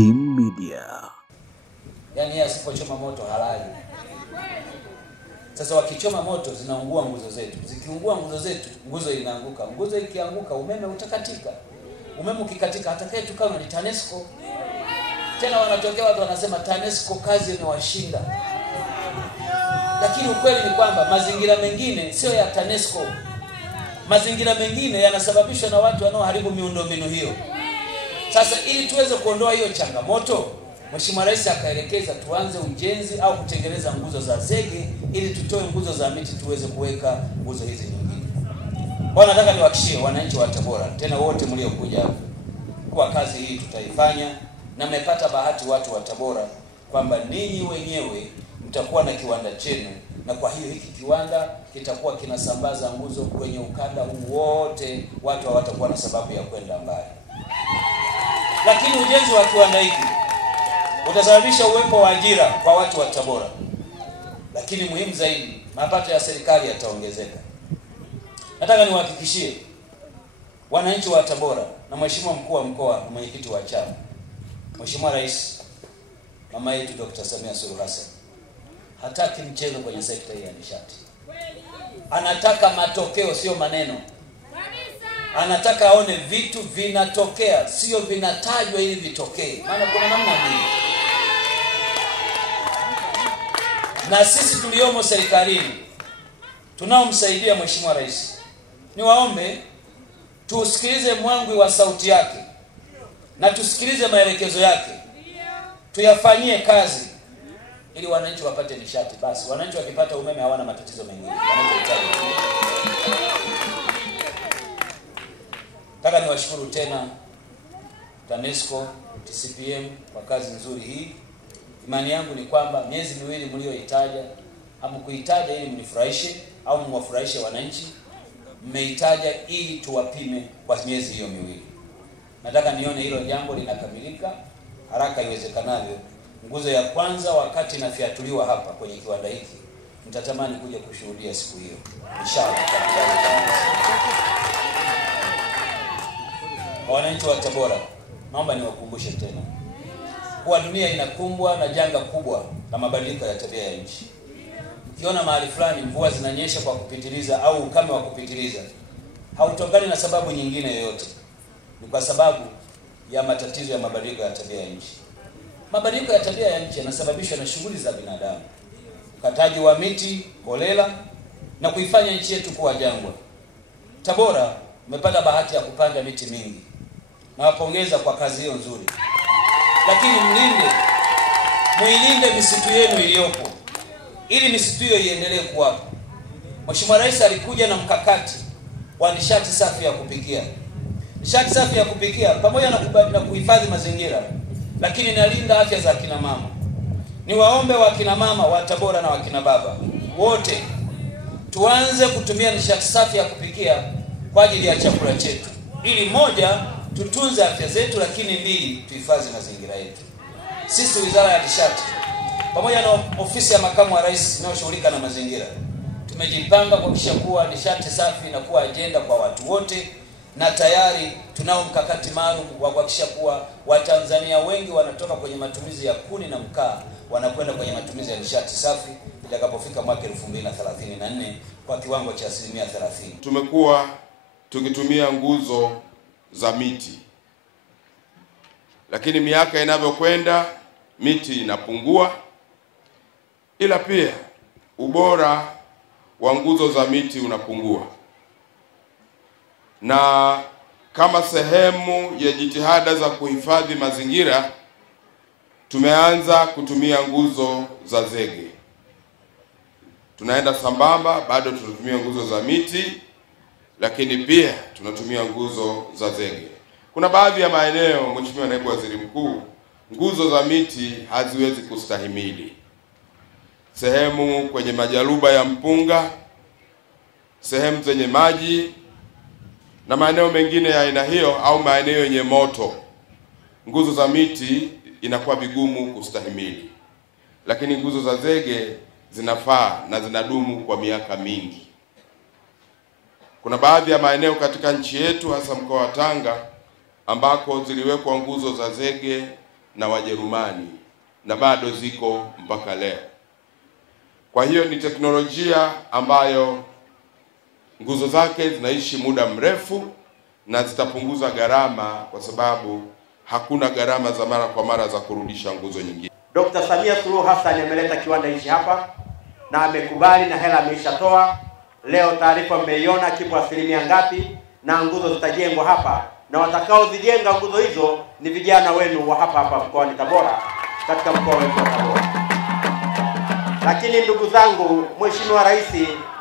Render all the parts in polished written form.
Kim Media. Yani yeye asipochoma moto halali. Sasa wakichoma moto zinaungua nguzo zetu. Zikiungua nguzo zetu, nguzo inaanguka. Nguzo ikianguka umeme utakatika. Umeme ukikatika atakaye tukana ni TANESCO. Tena wanatokea watu wanasema TANESCO kazi imewashinda. Lakini ukweli ni kwamba mazingira mengine sio ya TANESCO. Mazingira mengine yanasababishwa na watu wanaoharibu miundombinu hiyo. Sasa ili tuweze kuondoa hiyo changamoto, Mheshimiwa Rais akaelekeza tuanze ujenzi au kutengeneza nguzo za zege ili tutoe nguzo za miti tuweze kuweka nguzo hizi nyingine. Kwa nataka niwahakikishie wananchi wa Tabora, tena wote mliokuja kwa kazi hii tutaifanya, na mmepata bahati watu wa Tabora kwamba ninyi wenyewe mtakuwa na kiwanda chenu, na kwa hiyo hiki kiwanda kitakuwa kinasambaza nguzo kwenye ukanda huu wote, watu hawatakuwa na sababu ya kwenda mbali. Lakini ujenzi wa kiwanda hiki utasababisha uwepo wa ajira kwa watu wa Tabora. Lakini muhimu zaidi, mapato ya serikali yataongezeka. Nataka niwahakikishie wananchi wa Tabora na Mheshimiwa mkuu wa mkoa na mwenyekiti wa chama, Mheshimiwa Rais mama yetu Dr. Samia Suluhu Hassan hataki mchezo kwenye sekta hii ya nishati. Anataka matokeo, sio maneno. Anataka aone vitu vinatokea, sio vinatajwa ili vitokee. Maana kuna namna mbili. Na sisi tuliomo serikalini tunaomsaidia Mheshimiwa Rais, niwaombe tusikilize mwangwi wa sauti yake na tusikilize maelekezo yake, tuyafanyie kazi ili wananchi wapate nishati. Basi wananchi wakipata umeme hawana matatizo mengine. Nataka niwashukuru tena TANESCO, TCPM kwa kazi nzuri hii. Imani yangu ni kwamba miezi miwili mlioitaja, hamkuitaja ili mnifurahishe au mwafurahishe wananchi, mmeitaja ili tuwapime kwa miezi hiyo miwili. Nataka nione hilo jambo linakamilika haraka iwezekanavyo. Nguzo ya kwanza wakati inafiatuliwa hapa kwenye kiwanda hiki, mtatamani kuja kushuhudia siku hiyo. Inshallah. Wananchi wa Tabora, naomba niwakumbushe tena kuwa dunia inakumbwa na janga kubwa la mabadiliko ya tabia ya nchi. Ukiona mahali fulani mvua zinanyesha kwa kupitiliza au ukame wa kupitiliza, hautokani na sababu nyingine yoyote. Ni kwa sababu ya matatizo ya mabadiliko ya tabia ya nchi. Mabadiliko ya tabia ya nchi yanasababishwa na shughuli za binadamu. Ukataji wa miti holela na kuifanya nchi yetu kuwa jangwa. Tabora umepata bahati ya kupanda miti mingi. Nawapongeza kwa kazi hiyo nzuri. Lakini muilinde misitu yenu iliyopo ili misitu hiyo iendelee kuwapo. Mheshimiwa Rais alikuja na mkakati wa nishati safi ya kupikia. Nishati safi ya kupikia pamoja na kuhifadhi mazingira, lakini inalinda afya za kina mama. Niwaombe wa kina mama wa Tabora na wa kina baba wote tuanze kutumia nishati safi ya kupikia kwa ajili ya chakula chetu, ili moja tutunze afya zetu, lakini mbili tuhifadhi mazingira yetu. Sisi Wizara ya Nishati pamoja na ofisi ya makamu wa rais inayoshughulika na mazingira tumejipanga kuhakikisha kuwa nishati safi inakuwa ajenda kwa watu wote, na tayari tunao mkakati maalum wa kuhakikisha kuwa Watanzania wengi wanatoka kwenye matumizi ya kuni na mkaa wanakwenda kwenye matumizi ya nishati safi itakapofika mwaka 2034 kwa kiwango cha 30%. Tumekuwa tukitumia nguzo za miti, lakini miaka inavyokwenda miti inapungua, ila pia ubora wa nguzo za miti unapungua. Na kama sehemu ya jitihada za kuhifadhi mazingira, tumeanza kutumia nguzo za zege. Tunaenda sambamba, bado tunatumia nguzo za miti, lakini pia tunatumia nguzo za zege. Kuna baadhi ya maeneo, Mheshimiwa Naibu Waziri Mkuu, nguzo za miti haziwezi kustahimili. Sehemu kwenye majaruba ya mpunga, sehemu zenye maji na maeneo mengine ya aina hiyo, au maeneo yenye moto, nguzo za miti inakuwa vigumu kustahimili. Lakini nguzo za zege zinafaa na zinadumu kwa miaka mingi. Kuna baadhi ya maeneo katika nchi yetu, hasa mkoa wa Tanga, ambako ziliwekwa nguzo za zege na Wajerumani na bado ziko mpaka leo. Kwa hiyo ni teknolojia ambayo nguzo zake zinaishi muda mrefu na zitapunguza gharama, kwa sababu hakuna gharama za mara kwa mara za kurudisha nguzo nyingine. Dr. Samia Suluhu Hassan ameleta kiwanda hichi hapa na amekubali na hela ameishatoa. Leo taarifa mmeiona kipo asilimia ngapi, na nguzo zitajengwa hapa, na watakaozijenga nguzo hizo ni vijana wenu wa hapa mkoani Tabora, katika mkoa wetu wa Tabora. Lakini ndugu zangu, Mheshimiwa Rais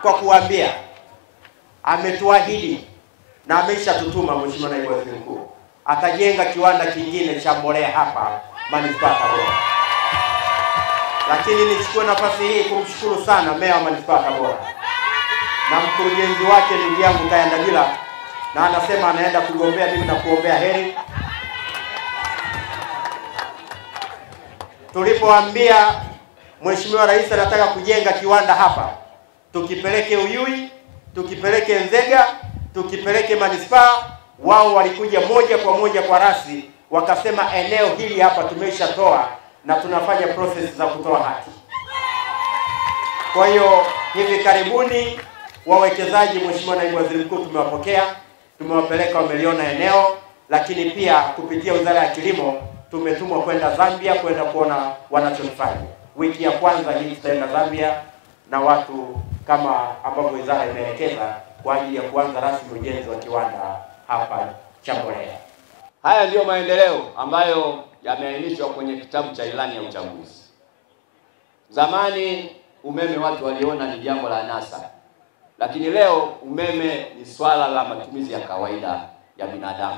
kwa kuambia ametuahidi na ameshatutuma, Mheshimiwa Naibu Waziri Mkuu, atajenga kiwanda kingine cha mbolea hapa manispaa Tabora. Lakini nichukue nafasi hii kumshukuru sana meya wa manispaa Tabora na mkurugenzi wake ndugu yangu Kayandagila, na anasema anaenda kugombea, mimi na kuombea heri. Tulipoambia Mheshimiwa Rais anataka kujenga kiwanda hapa, tukipeleke Uyui, tukipeleke Nzega, tukipeleke manispaa, wao walikuja moja kwa moja kwa rasi, wakasema eneo hili hapa tumeshatoa na tunafanya process za kutoa hati. Kwa hiyo hivi karibuni wawekezaji, Mheshimiwa Naibu Waziri Mkuu, tumewapokea, tumewapeleka, wameliona eneo, lakini pia kupitia Wizara ya Kilimo tumetumwa kwenda Zambia kwenda kuona wanachofanya. Wiki ya kwanza hii tutaenda Zambia na watu kama ambavyo wizara imeelekeza kwa ajili ya kuanza rasmi ujenzi wa kiwanda hapa cha mbolea. Haya ndiyo maendeleo ambayo yameainishwa kwenye kitabu cha ilani ya uchaguzi. Zamani umeme watu waliona ni jambo la anasa, lakini leo umeme ni swala la matumizi ya kawaida ya binadamu.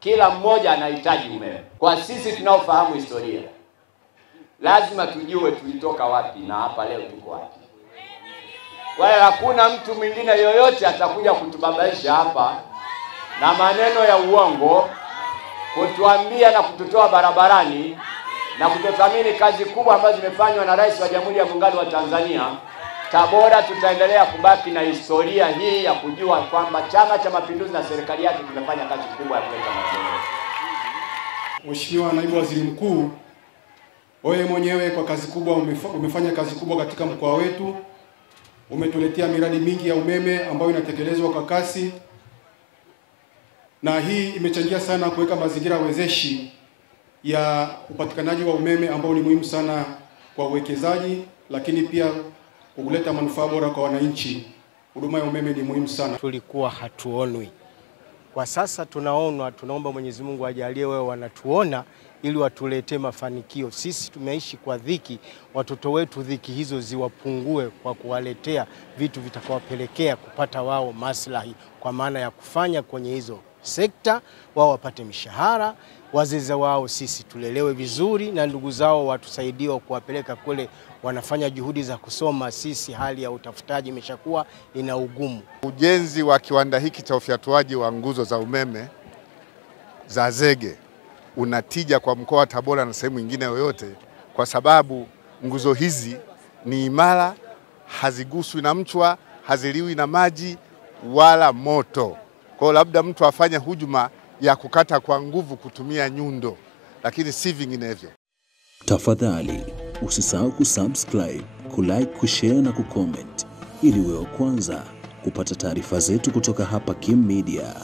Kila mmoja anahitaji umeme. Kwa sisi tunaofahamu historia, lazima tujue tulitoka wapi na hapa leo tuko wapi. Kwa hiyo hakuna mtu mwingine yoyote atakuja kutubabaisha hapa na maneno ya uongo, kutuambia na kututoa barabarani na kutothamini kazi kubwa ambazo zimefanywa na Rais wa Jamhuri ya Muungano wa Tanzania. Tabora tutaendelea kubaki na historia hii ya kujua kwamba Chama cha Mapinduzi na serikali yake tunafanya kazi kubwa ya kuleta maendeleo. Mheshimiwa Naibu Waziri Mkuu, wewe mwenyewe kwa kazi kubwa umefanya kazi kubwa katika mkoa wetu. Umetuletea miradi mingi ya umeme ambayo inatekelezwa kwa kasi, na hii imechangia sana kuweka mazingira wezeshi ya upatikanaji wa umeme ambao ni muhimu sana kwa uwekezaji, lakini pia kuleta manufaa bora kwa wananchi. Huduma ya umeme ni muhimu sana. Tulikuwa hatuonwi, kwa sasa tunaonwa. Tunaomba Mwenyezi Mungu ajalie wewe wanatuona ili watuletee mafanikio. Sisi tumeishi kwa dhiki, watoto wetu dhiki hizo ziwapungue kwa kuwaletea vitu vitakawapelekea kupata wao maslahi, kwa maana ya kufanya kwenye hizo sekta, wao wapate mishahara, wazazi wao sisi tulelewe vizuri, na ndugu zao watusaidiwe kuwapeleka kule wanafanya juhudi za kusoma. Sisi hali ya utafutaji imeshakuwa ina ugumu. Ujenzi wa kiwanda hiki cha ufyatuaji wa nguzo za umeme za zege unatija kwa mkoa wa Tabora na sehemu nyingine yoyote, kwa sababu nguzo hizi ni imara, haziguswi na mchwa, haziliwi na maji wala moto. Kwa labda mtu afanye hujuma ya kukata kwa nguvu kutumia nyundo, lakini si vinginevyo. Tafadhali usisahau kusubscribe, kulike, kushare na kucomment ili uwe wa kwanza kupata taarifa zetu kutoka hapa Kim Media.